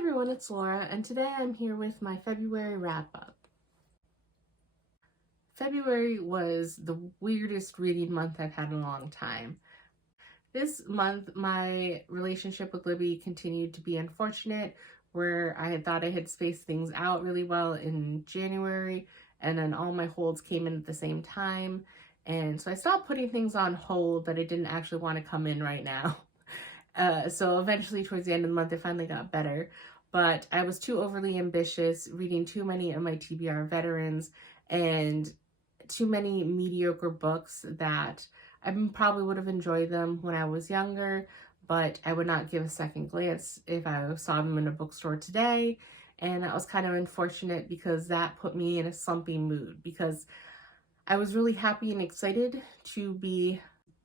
everyone, it's Laura, and today I'm here with my February wrap-up. February was the weirdest reading month I've had in a long time. This month, my relationship with Libby continued to be unfortunate, where I had thought I had spaced things out really well in January, and then all my holds came in at the same time, and so I stopped putting things on hold that I didn't actually want to come in right now. So eventually towards the end of the month, it finally got better, but I was too overly ambitious, reading too many of my TBR veterans and too many mediocre books that I probably would have enjoyed them when I was younger, but I would not give a second glance if I saw them in a bookstore today. And that was kind of unfortunate because that put me in a slumpy mood, because I was really happy and excited to be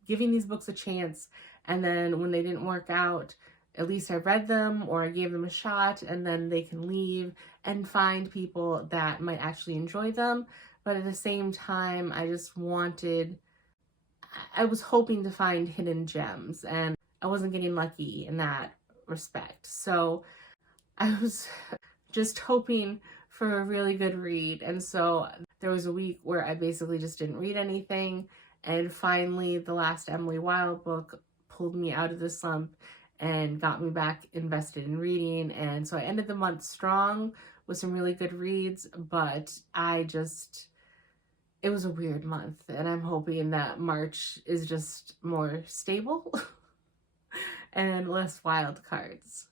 giving these books a chance, and then when they didn't work out, at least I read them or I gave them a shot, and then they can leave and find people that might actually enjoy them. But at the same time, I was hoping to find hidden gems, and I wasn't getting lucky in that respect. So I was just hoping for a really good read, and so there was a week where I basically just didn't read anything, and finally the last Emily Wilde book pulled me out of the slump and got me back invested in reading. And so I ended the month strong with some really good reads, but it was a weird month, and I'm hoping that March is just more stable and less wild cards.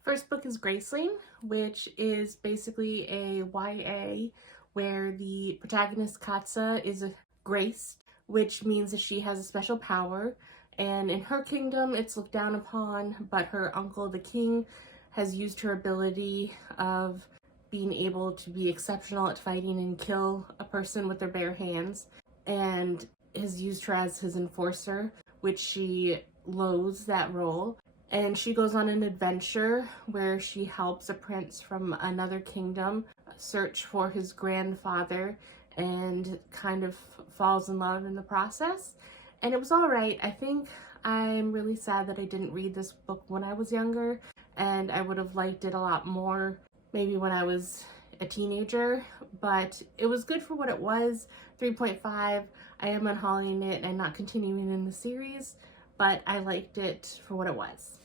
First book is Graceling, which is basically a YA where the protagonist Katsa is a Grace, which means that she has a special power, and in her kingdom it's looked down upon, but her uncle the king has used her ability of being able to be exceptional at fighting and kill a person with their bare hands, and has used her as his enforcer, which she loathes that role. And she goes on an adventure where she helps a prince from another kingdom search for his grandfather and kind of falls in love in the process. And it was all right. I think I'm really sad that I didn't read this book when I was younger, and I would have liked it a lot more maybe when I was a teenager, but it was good for what it was. 3.5. I am unhauling it and not continuing in the series, but I liked it for what it was.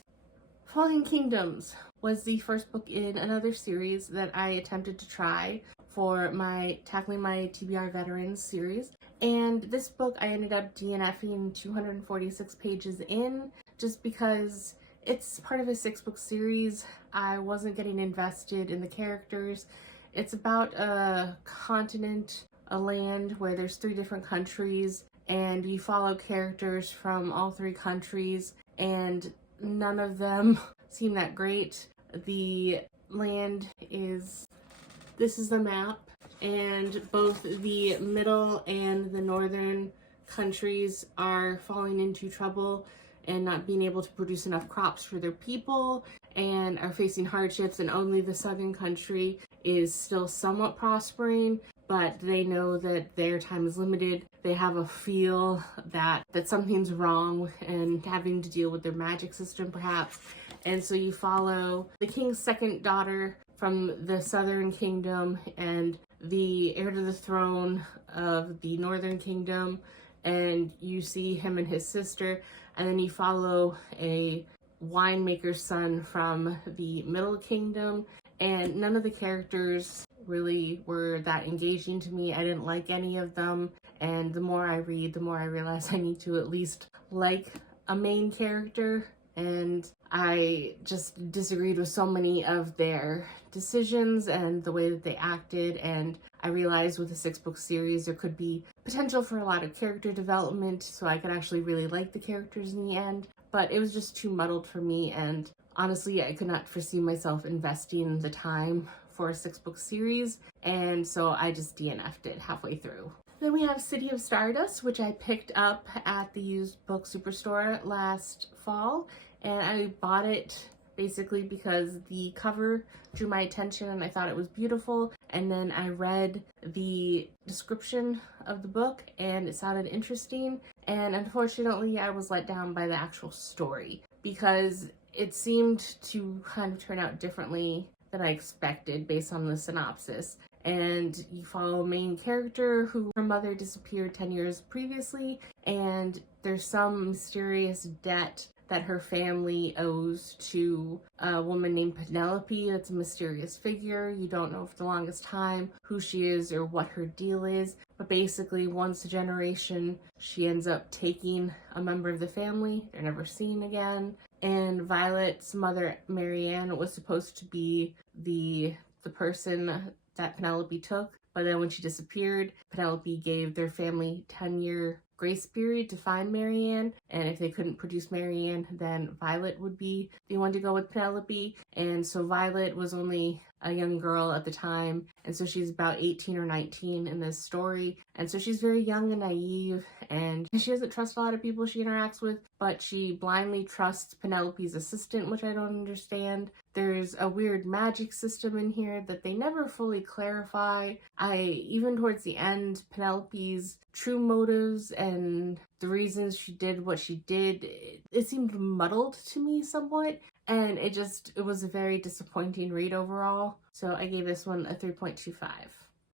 Falling Kingdoms was the first book in another series that I attempted to try for my Tackling My TBR Veterans series. And this book I ended up DNFing 246 pages in, just because it's part of a 6-book series. I wasn't getting invested in the characters. It's about a continent, a land where there's 3 different countries, and you follow characters from all 3 countries, and none of them seem that great. The land this is the map, and both the middle and the northern countries are falling into trouble and not being able to produce enough crops for their people and are facing hardships, and only the southern country is still somewhat prospering, but they know that their time is limited. They have a feel that something's wrong and having to deal with their magic system perhaps. And so you follow the king's second daughter from the southern kingdom and the heir to the throne of the northern kingdom, and you see him and his sister, and then you follow a winemaker's son from the middle kingdom, and none of the characters really were that engaging to me. I didn't like any of them, and the more I read, the more I realize I need to at least like a main character, and I just disagreed with so many of their decisions and the way that they acted. And I realized with a 6-book series there could be potential for a lot of character development, so I could actually really like the characters in the end, but it was just too muddled for me, and honestly I could not foresee myself investing the time for a 6-book series, and so I just DNF'd it halfway through. Then we have City of Stardust, which I picked up at the used book superstore last fall, and I bought it basically because the cover drew my attention and I thought it was beautiful, and then I read the description of the book and it sounded interesting, and unfortunately I was let down by the actual story, because it seemed to kind of turn out differently than I expected based on the synopsis. And you follow a main character who her mother disappeared 10 years previously, and there's some mysterious debt that her family owes to a woman named Penelope. That's a mysterious figure. You don't know for the longest time who she is or what her deal is, but basically once a generation she ends up taking a member of the family. They're never seen again. And Violet's mother, Marianne, was supposed to be the person that Penelope took, but then when she disappeared, Penelope gave their family 10-year grace period to find Marianne, and if they couldn't produce Marianne, then Violet would be the one to go with Penelope. And so Violet was only a young girl at the time, and so she's about 18 or 19 in this story, and so she's very young and naive, and she doesn't trust a lot of people she interacts with, but she blindly trusts Penelope's assistant, which I don't understand. There's a weird magic system in here that they never fully clarify. Even towards the end, Penelope's true motives and the reasons she did what she did, it seemed muddled to me somewhat, and it was a very disappointing read overall. So I gave this one a 3.25.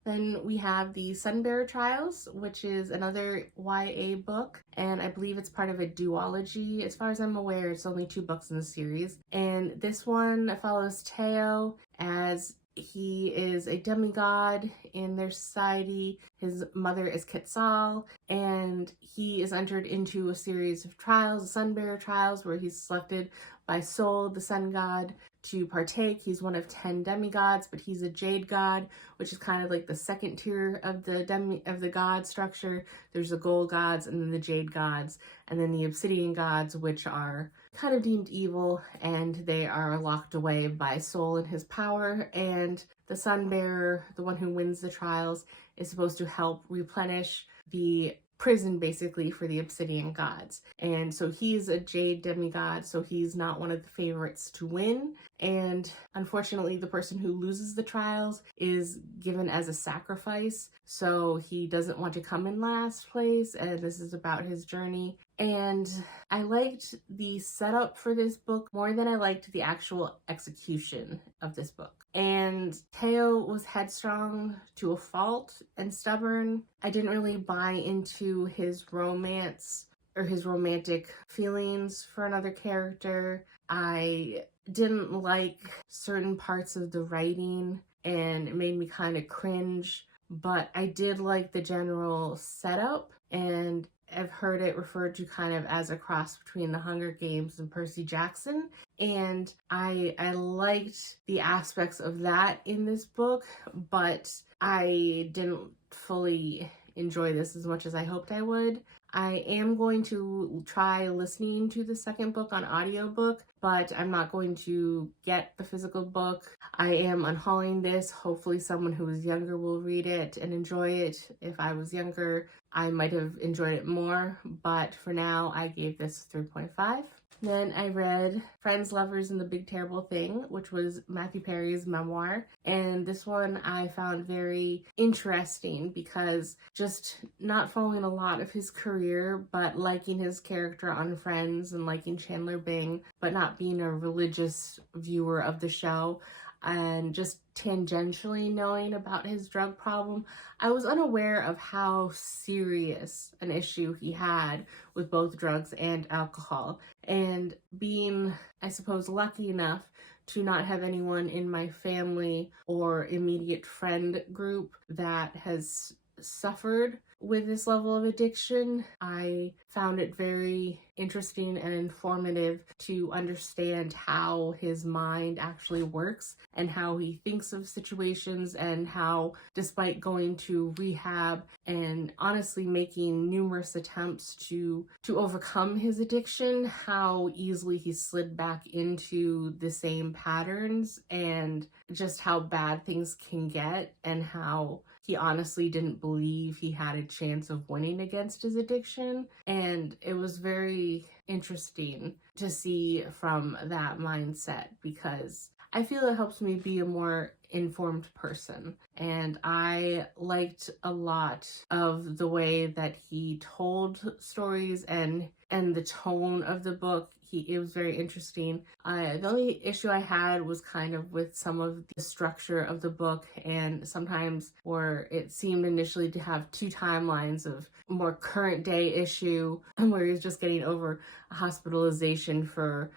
Then we have the Sunbearer Trials, which is another YA book, and I believe it's part of a duology. As far as I'm aware, it's only 2 books in the series. And this one follows Teo as he is a demigod in their society. His mother is Quetzal, and he is entered into a series of trials, the Sunbearer Trials, where he's selected by Sol, the sun god, to partake. He's one of 10 demigods, but he's a jade god, which is kind of like the second tier of the god structure. There's the gold gods and then the jade gods, and then the obsidian gods, which are kind of deemed evil, and they are locked away by Sol and his power. And the Sunbearer, the one who wins the trials, is supposed to help replenish the prison basically for the obsidian gods. And so he's a jade demigod, so he's not one of the favorites to win. And unfortunately, the person who loses the trials is given as a sacrifice, so he doesn't want to come in last place, and this is about his journey. And I liked the setup for this book more than I liked the actual execution of this book. And Teo was headstrong to a fault and stubborn. I didn't really buy into his romance or his romantic feelings for another character. I didn't like certain parts of the writing, and it made me kind of cringe, but I did like the general setup, and I've heard it referred to kind of as a cross between The Hunger Games and Percy Jackson, and I liked the aspects of that in this book, but I didn't fully enjoy this as much as I hoped I would. I am going to try listening to the second book on audiobook, but I'm not going to get the physical book. I am unhauling this. Hopefully someone who is younger will read it and enjoy it. If I was younger, I might have enjoyed it more, but for now, I gave this 3.5. Then I read Friends, Lovers, and the Big Terrible Thing, which was Matthew Perry's memoir. And this one I found very interesting because just not following a lot of his career, but liking his character on Friends and liking Chandler Bing, but not being a religious viewer of the show, and just tangentially knowing about his drug problem, I was unaware of how serious an issue he had with both drugs and alcohol. And being, I suppose, lucky enough to not have anyone in my family or immediate friend group that has suffered with this level of addiction, I found it very interesting and informative to understand how his mind actually works and how he thinks of situations, and how, despite going to rehab and honestly making numerous attempts to overcome his addiction, how easily he slid back into the same patterns, and just how bad things can get, and how he honestly didn't believe he had a chance of winning against his addiction. And it was very interesting to see from that mindset, because I feel it helps me be a more informed person. And I liked a lot of the way that he told stories and the tone of the book. it was very interesting. The only issue I had was kind of with some of the structure of the book, and sometimes where it seemed initially to have two timelines of a more current day issue where he was just getting over a hospitalization for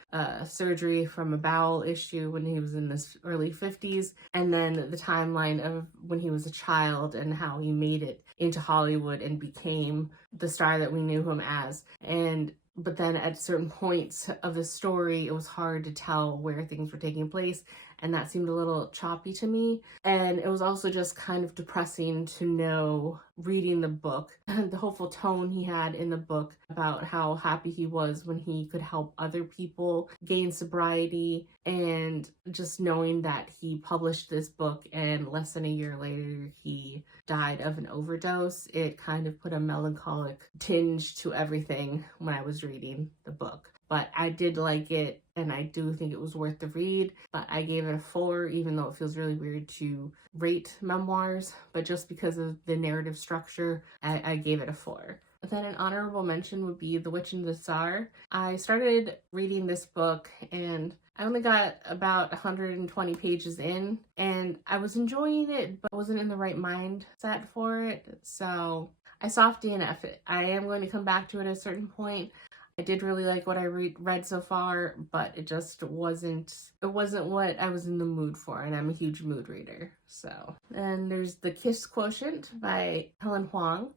surgery from a bowel issue when he was in his early 50s, and then the timeline of when he was a child and how he made it into Hollywood and became the star that we knew him as. But then at certain points of the story, it was hard to tell where things were taking place, and that seemed a little choppy to me. And it was also just kind of depressing to know, reading the book, the hopeful tone he had in the book about how happy he was when he could help other people gain sobriety, and just knowing that he published this book and less than a year later he died of an overdose. It kind of put a melancholic tinge to everything when I was reading the book. But I did like it, and I do think it was worth the read, but I gave it a 4, even though it feels really weird to rate memoirs, but just because of the narrative structure, I gave it a 4. Then an honorable mention would be The Witch and the Tsar. I started reading this book and I only got about 120 pages in, and I was enjoying it, but wasn't in the right mindset for it. So I soft DNF it. I am going to come back to it at a certain point. I did really like what I read so far, but it just wasn't what I was in the mood for, and I'm a huge mood reader. So, and there's The Kiss Quotient by Helen Hoang,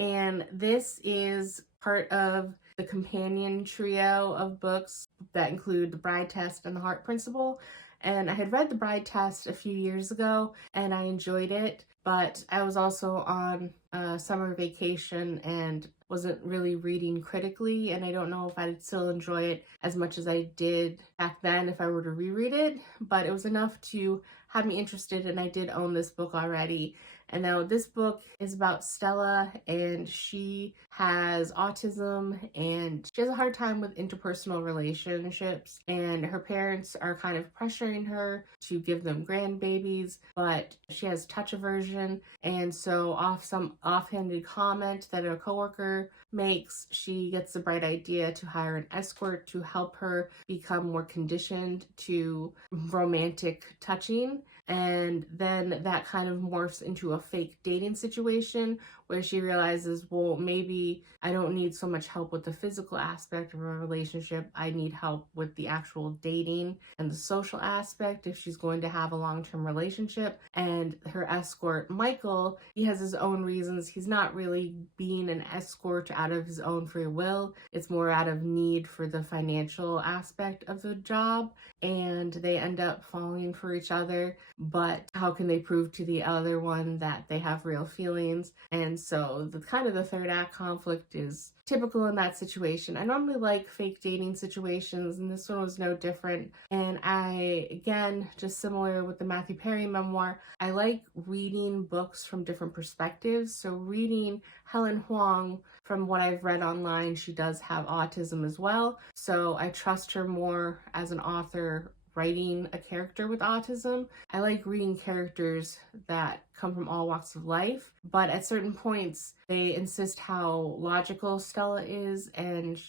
and this is part of the companion trio of books that include The Bride Test and The Heart Principle. And I had read The Bride Test a few years ago, and I enjoyed it, but I was also on a summer vacation and wasn't really reading critically, and I don't know if I'd still enjoy it as much as I did back then if I were to reread it, but it was enough to have me interested, and I did own this book already. And now this book is about Stella, and she has autism and she has a hard time with interpersonal relationships, and her parents are kind of pressuring her to give them grandbabies, but she has touch aversion, and so off some offhanded comment that a coworker makes, she gets the bright idea to hire an escort to help her become more conditioned to romantic touching. And then that kind of morphs into a fake dating situation where she realizes, well, maybe I don't need so much help with the physical aspect of a relationship. I need help with the actual dating and the social aspect if she's going to have a long-term relationship. And her escort, Michael, he has his own reasons. He's not really being an escort out of his own free will. It's more out of need for the financial aspect of the job. And they end up falling for each other, but how can they prove to the other one that they have real feelings? And so the kind of the third act conflict is typical in that situation. I normally like fake dating situations, and this one was no different. And I, again, just similar with the Matthew Perry memoir, I like reading books from different perspectives. So reading Helen Hoang, from what I've read online, she does have autism as well. So I trust her more as an author writing a character with autism. I like reading characters that come from all walks of life, but at certain points they insist how logical Stella is, and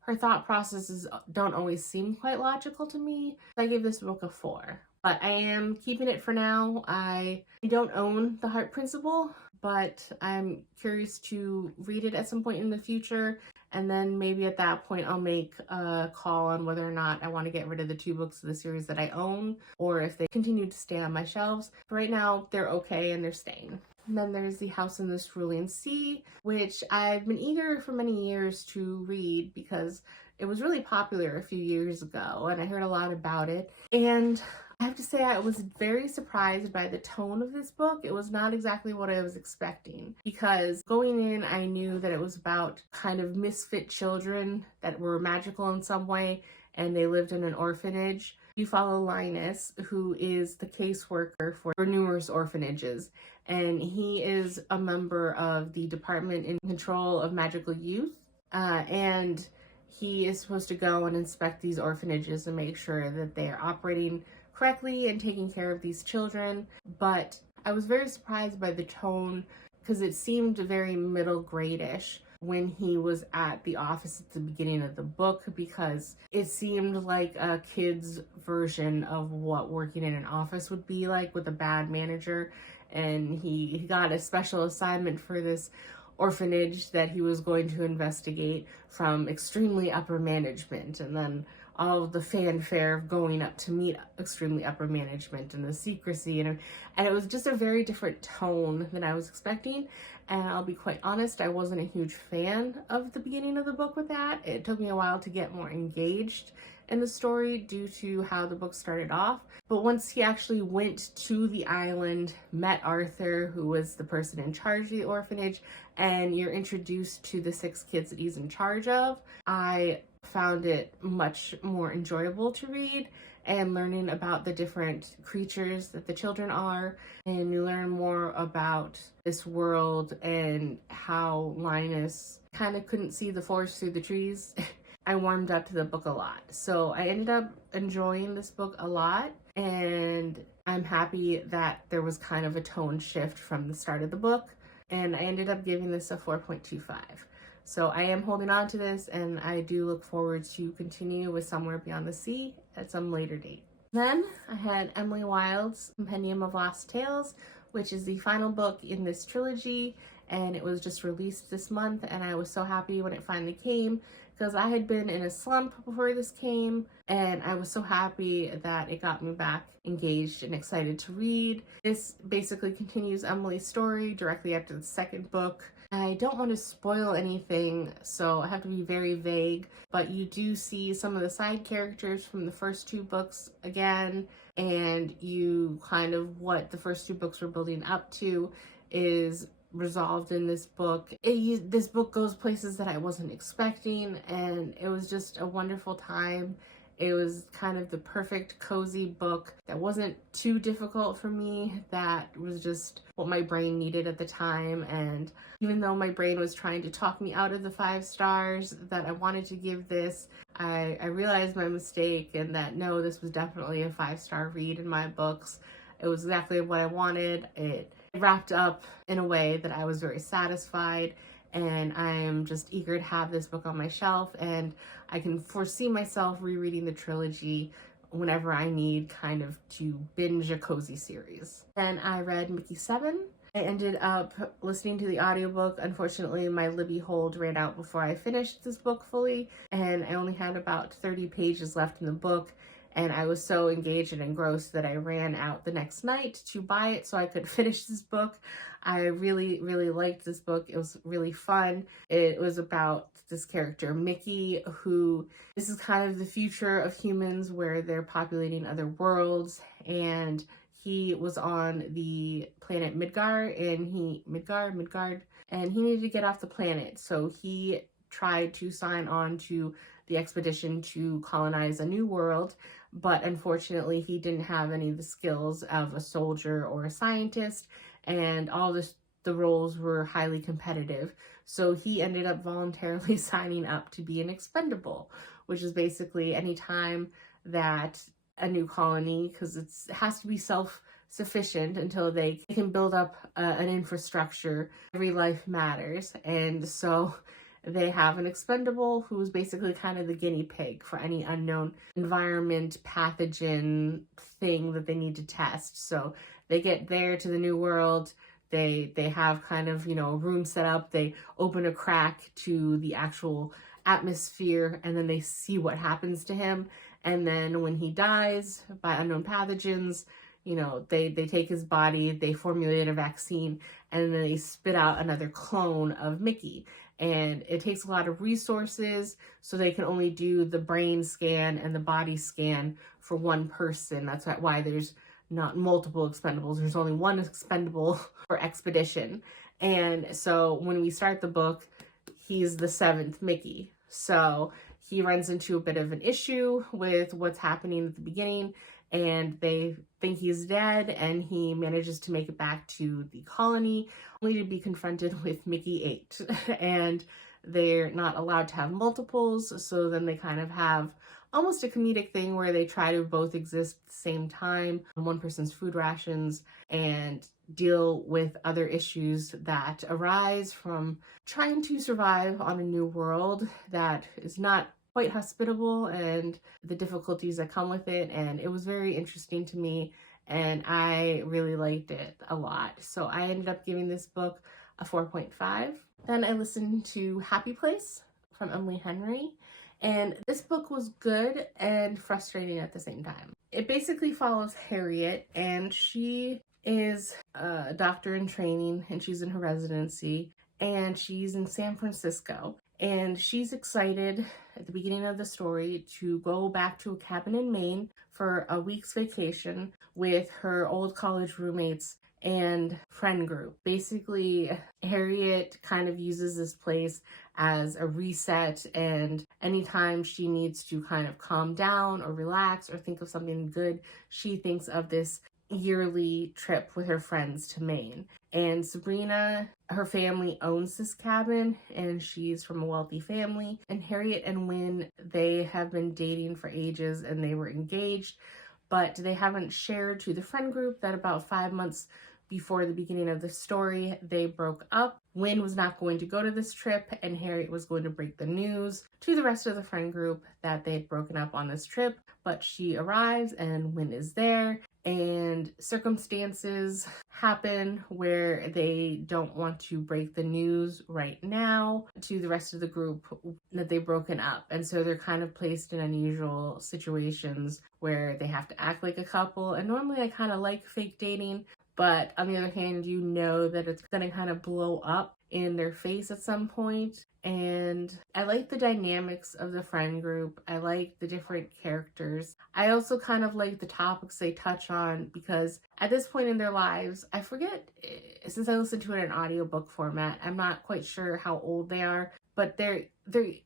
her thought processes don't always seem quite logical to me. I gave this book a 4, but I am keeping it for now. I don't own The Heart Principle, but I'm curious to read it at some point in the future, and then maybe at that point I'll make a call on whether or not I want to get rid of the 2 books of the series that I own, or if they continue to stay on my shelves. But right now they're okay and they're staying. And then there's The House in the Cerulean Sea, which I've been eager for many years to read because it was really popular a few years ago and I heard a lot about it. And I have to say I was very surprised by the tone of this book. It was not exactly what I was expecting, because going in I knew that it was about kind of misfit children that were magical in some way and they lived in an orphanage. You follow Linus, who is the caseworker for numerous orphanages, and he is a member of the Department in Control of Magical Youth, and he is supposed to go and inspect these orphanages and make sure that they are operating correctly and taking care of these children. But I was very surprised by the tone because it seemed very middle grade-ish, when he was at the office at the beginning of the book, because it seemed like a kid's version of what working in an office would be like with a bad manager. And he got a special assignment for this orphanage that he was going to investigate from extremely upper management, and then all of the fanfare of going up to meet extremely upper management and the secrecy, and it was just a very different tone than I was expecting. And I'll be quite honest, I wasn't a huge fan of the beginning of the book with that. It took me a while to get more engaged in the story due to how the book started off. But once he actually went to the island, met Arthur, who was the person in charge of the orphanage, and you're introduced to the 6 kids that he's in charge of, I found it much more enjoyable to read, and learning about the different creatures that the children are, and you learn more about this world and how Linus kind of couldn't see the forest through the trees. I warmed up to the book a lot. So I ended up enjoying this book a lot, and I'm happy that there was kind of a tone shift from the start of the book, and I ended up giving this a 4.25. So I am holding on to this, and I do look forward to continue with Somewhere Beyond the Sea at some later date. Then I had Emily Wilde's Compendium of Lost Tales, which is the final book in this trilogy, and it was just released this month, and I was so happy when it finally came, because I had been in a slump before this came, and I was so happy that it got me back engaged and excited to read. This basically continues Emily's story directly after the second book. I don't want to spoil anything, so I have to be very vague, but you do see some of the side characters from the first 2 books again, and you kind of what the first 2 books were building up to is resolved in this book. This book goes places that I wasn't expecting, and it was just a wonderful time. It was kind of the perfect cozy book that wasn't too difficult for me, that was just what my brain needed at the time. And even though my brain was trying to talk me out of the 5 stars that I wanted to give this, I realized my mistake, and that no, this was definitely a 5-star read in my books. It was exactly what I wanted. It wrapped up in a way that I was very satisfied, and I am just eager to have this book on my shelf, and I can foresee myself rereading the trilogy whenever I need kind of to binge a cozy series. Then I read Mickey 7. I ended up listening to the audiobook. Unfortunately, my Libby hold ran out before I finished this book fully, and I only had about 30 pages left in the book. And I was so engaged and engrossed that I ran out the next night to buy it so I could finish this book. I really, really liked this book. It was really fun. It was about this character, Mickey, who this is kind of the future of humans where they're populating other worlds. And he was on the planet Midgard, and Midgard, and he needed to get off the planet. So he tried to sign on to the expedition to colonize a new world, but unfortunately he didn't have any of the skills of a soldier or a scientist, and all the roles were highly competitive. So he ended up voluntarily signing up to be an expendable, which is basically any time that a new colony, because it has to be self-sufficient until they can build up an infrastructure. Every life matters, and so they have an expendable who's basically kind of the guinea pig for any unknown environment, pathogen thing that they need to test. So they get there to the new world. They have kind of, a room set up. They open a crack to the actual atmosphere, and then they see what happens to him. And then when he dies by unknown pathogens, they take his body, they formulate a vaccine, and then they spit out another clone of Mickey. And it takes a lot of resources, so they can only do the brain scan and the body scan for one person. That's why there's not multiple expendables. There's only one expendable per expedition. And so when we start the book, he's the 7th Mickey. So he runs into a bit of an issue with what's happening at the beginning, and they think he's dead, and he manages to make it back to the colony, only to be confronted with Mickey 8. And they're not allowed to have multiples, so then they kind of have almost a comedic thing where they try to both exist at the same time on one person's food rations, and deal with other issues that arise from trying to survive on a new world that is not quite hospitable, and the difficulties that come with it. And it was very interesting to me, and I really liked it a lot. So I ended up giving this book a 4.5. Then I listened to Happy Place from Emily Henry, and this book was good and frustrating at the same time. It basically follows Harriet, and she is a doctor in training, and she's in her residency, and she's in San Francisco, and she's excited at the beginning of the story to go back to a cabin in Maine for a week's vacation with her old college roommates and friend group. Basically, Harriet kind of uses this place as a reset, and anytime she needs to kind of calm down or relax or think of something good, she thinks of this yearly trip with her friends to Maine. And Sabrina, her family owns this cabin, and she's from a wealthy family. And Harriet and Wynne, they have been dating for ages, and they were engaged, but they haven't shared to the friend group that about 5 months before the beginning of the story, they broke up. Wynne was not going to go to this trip, and Harriet was going to break the news to the rest of the friend group that they had broken up on this trip. But she arrives, and Wynne is there, and circumstances happen where they don't want to break the news right now to the rest of the group that they've broken up. And so they're kind of placed in unusual situations where they have to act like a couple. And normally I kind of like fake dating, but on the other hand, you know that it's going to kind of blow up in their face at some point. And I like the dynamics of the friend group. I like the different characters. I also kind of like the topics they touch on, because at this point in their lives, I forget, since I listened to it in audiobook format, I'm not quite sure how old they are, but they're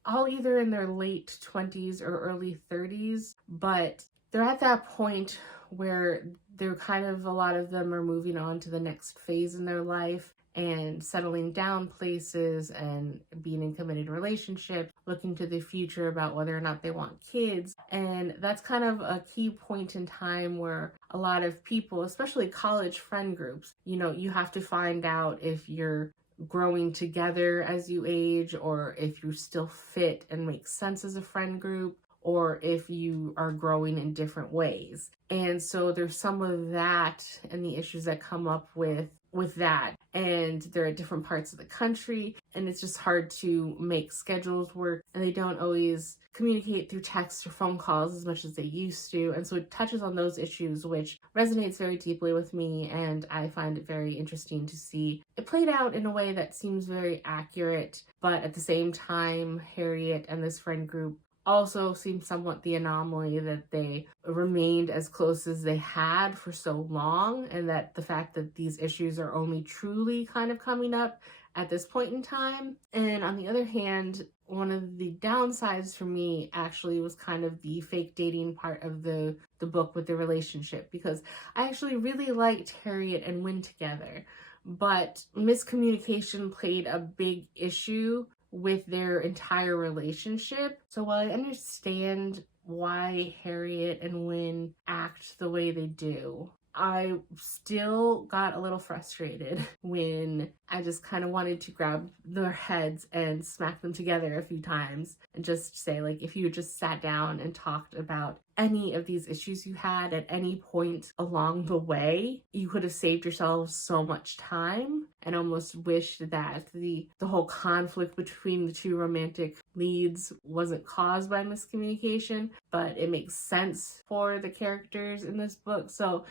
all either in their late 20s or early 30s, but they're at that point where they're kind of, a lot of them are moving on to the next phase in their life and settling down places and being in committed relationships, looking to the future about whether or not they want kids. And that's kind of a key point in time where a lot of people, especially college friend groups, you have to find out if you're growing together as you age, or if you still fit and make sense as a friend group, or if you are growing in different ways. And so there's some of that and the issues that come up with that. And they're at different parts of the country, and it's just hard to make schedules work, and they don't always communicate through text or phone calls as much as they used to. And so it touches on those issues, which resonates very deeply with me, and I find it very interesting to see it played out in a way that seems very accurate, but at the same time, Harriet and this friend group also seemed somewhat the anomaly, that they remained as close as they had for so long, and that the fact that these issues are only truly kind of coming up at this point in time. And on the other hand, one of the downsides for me actually was kind of the fake dating part of the book with the relationship, because I actually really liked Harriet and Wynne together, but miscommunication played a big issue with their entire relationship. So while I understand why Harriet and Wynne act the way they do, I still got a little frustrated when I just kind of wanted to grab their heads and smack them together a few times and just say, like, if you just sat down and talked about any of these issues you had at any point along the way, you could have saved yourselves so much time. And almost wished that the whole conflict between the two romantic leads wasn't caused by miscommunication, but it makes sense for the characters in this book. So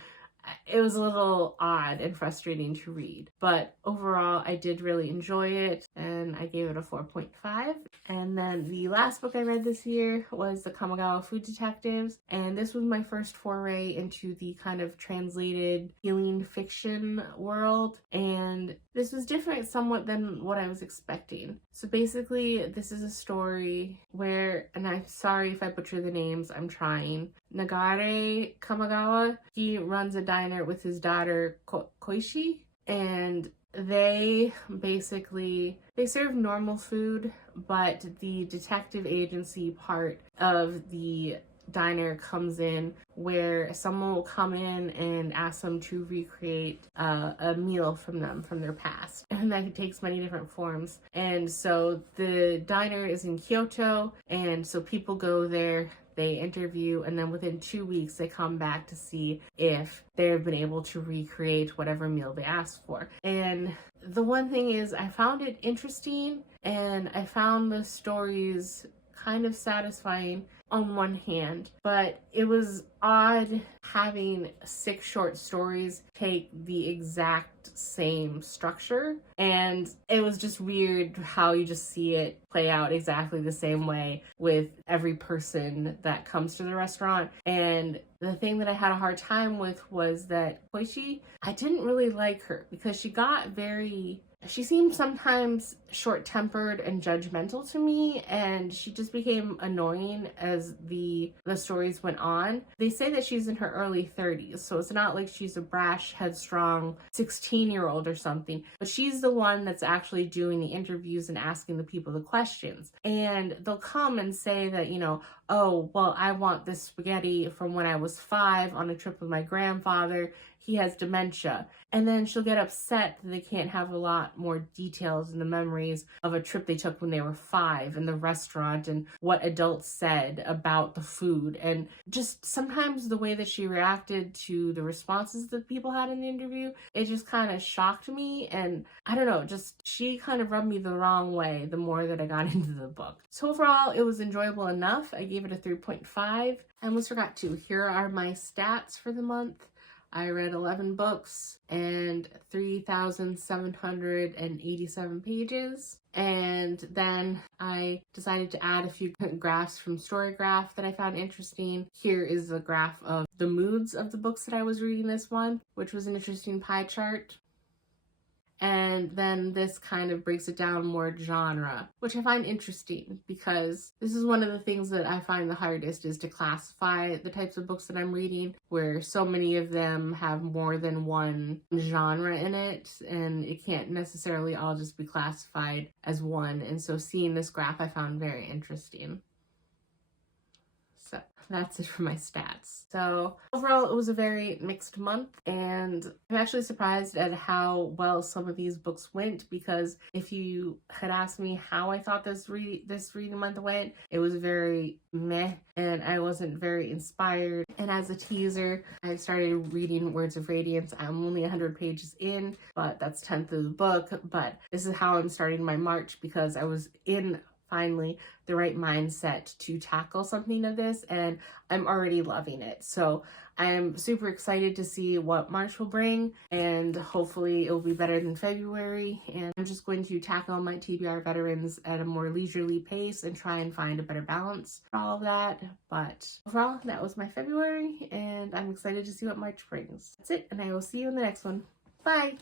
it was a little odd and frustrating to read, but overall I did really enjoy it, and I gave it a 4.5. And then the last book I read this year was The Kamigawa Food Detectives, and this was my first foray into the kind of translated healing fiction world, and this was different somewhat than what I was expecting. So basically, this is a story where, and I'm sorry if I butcher the names, I'm trying, Nagare Kamigawa, he runs a diner with his daughter Koichi, and they serve normal food, but the detective agency part of the diner comes in where someone will come in and ask them to recreate a meal from them from their past, and that takes many different forms. And so the diner is in Kyoto, and so people go there, they interview, and then within 2 weeks they come back to see if they've been able to recreate whatever meal they asked for. And the one thing is, I found it interesting, and I found the stories kind of satisfying on one hand, but it was odd having 6 short stories take the exact same structure, and it was just weird how you just see it play out exactly the same way with every person that comes to the restaurant. And the thing that I had a hard time with was that Koichi, I didn't really like her because she seemed sometimes short-tempered and judgmental to me, and she just became annoying as the stories went on. They say that she's in her early 30s, so it's not like she's a brash, headstrong 16-year-old or something, but she's the one that's actually doing the interviews and asking the people the questions. And they'll come and say that, oh, well, I want this spaghetti from when I was 5 on a trip with my grandfather. He has dementia. And then she'll get upset that they can't have a lot more details in the memories of a trip they took when they were 5 in the restaurant and what adults said about the food. And just sometimes the way that she reacted to the responses that people had in the interview, it just kind of shocked me. And I don't know, just she kind of rubbed me the wrong way the more that I got into the book. So overall, it was enjoyable enough. I gave it a 3.5. I almost forgot to. Here are my stats for the month. I read 11 books and 3,787 pages. And then I decided to add a few graphs from Storygraph that I found interesting. Here is a graph of the moods of the books that I was reading this month, which was an interesting pie chart. And then this kind of breaks it down more genre, which I find interesting because this is one of the things that I find the hardest, is to classify the types of books that I'm reading, where so many of them have more than one genre in it, and it can't necessarily all just be classified as one. And so seeing this graph I found very interesting. So that's it for my stats. So overall, it was a very mixed month, and I'm actually surprised at how well some of these books went, because if you had asked me how I thought this reading month went, it was very meh, and I wasn't very inspired. And as a teaser, I started reading Words of Radiance. I'm only 100 pages in, but that's 10th of the book. But this is how I'm starting my March, because I was in finally the right mindset to tackle something of this, and I'm already loving it. So I'm super excited to see what March will bring, and hopefully it will be better than February. And I'm just going to tackle my TBR veterans at a more leisurely pace and try and find a better balance for all of that. But overall, that was my February, and I'm excited to see what March brings. That's it, and I will see you in the next one. Bye!